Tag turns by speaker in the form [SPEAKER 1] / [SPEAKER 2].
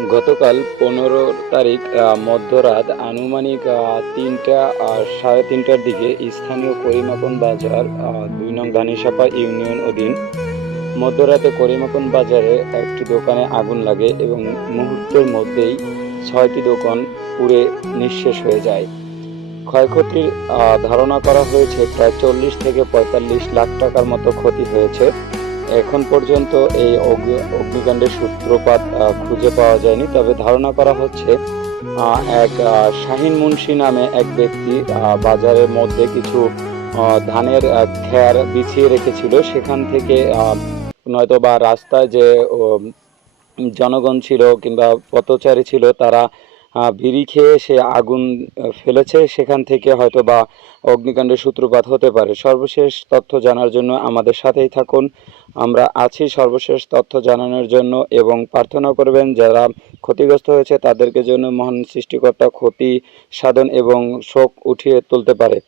[SPEAKER 1] গতকাল পনেরো তারিখ মধ্যরাত আনুমানিক তিনটা সাড়ে তিনটার দিকে স্থানীয় করিমাপন বাজার দুই নং ধানিসাপা ইউনিয়ন অধীন মধ্যরাতে করিমাপন বাজারে একটি দোকানে আগুন লাগে এবং মুহূর্তের মধ্যেই ছয়টি দোকান পুড়ে নিঃশেষ হয়ে যায়। ক্ষয়ক্ষতির ধারণা করা হয়েছে প্রায় চল্লিশ থেকে পঁয়তাল্লিশ লাখ টাকার মতো ক্ষতি হয়েছে। এখন পর্যন্ত এই অগ্নি- অগ্নিকাণ্ডের সূত্রপাত খুঁজে পাওয়া যায়নি। তবে ধারণা করা হচ্ছে এক শাহিন মুন্সি নামে এক ব্যক্তি বাজারের মধ্যে কিছু ধানের খ্যার বিছিয়ে রেখেছিল। সেখান থেকে নয়তো বা রাস্তায় যে জনগণ ছিল কিংবা পথচারী ছিল, তারা বিড়ি খেয়ে সে আগুন ফেলেছে। সেখান থেকে হয়তো বা অগ্নিকাণ্ডের সূত্রপাত হতে পারে। সর্বশেষ তথ্য জানার জন্য আমাদের সাথেই থাকুন। আমরা আছি সর্বশেষ তথ্য জানানোর জন্য এবং প্রার্থনা করবেন, যারা ক্ষতিগ্রস্ত হয়েছে তাদেরকে জন্য মহান সৃষ্টিকর্তা ক্ষতি সাধন এবং শোক উঠিয়ে তুলতে পারে।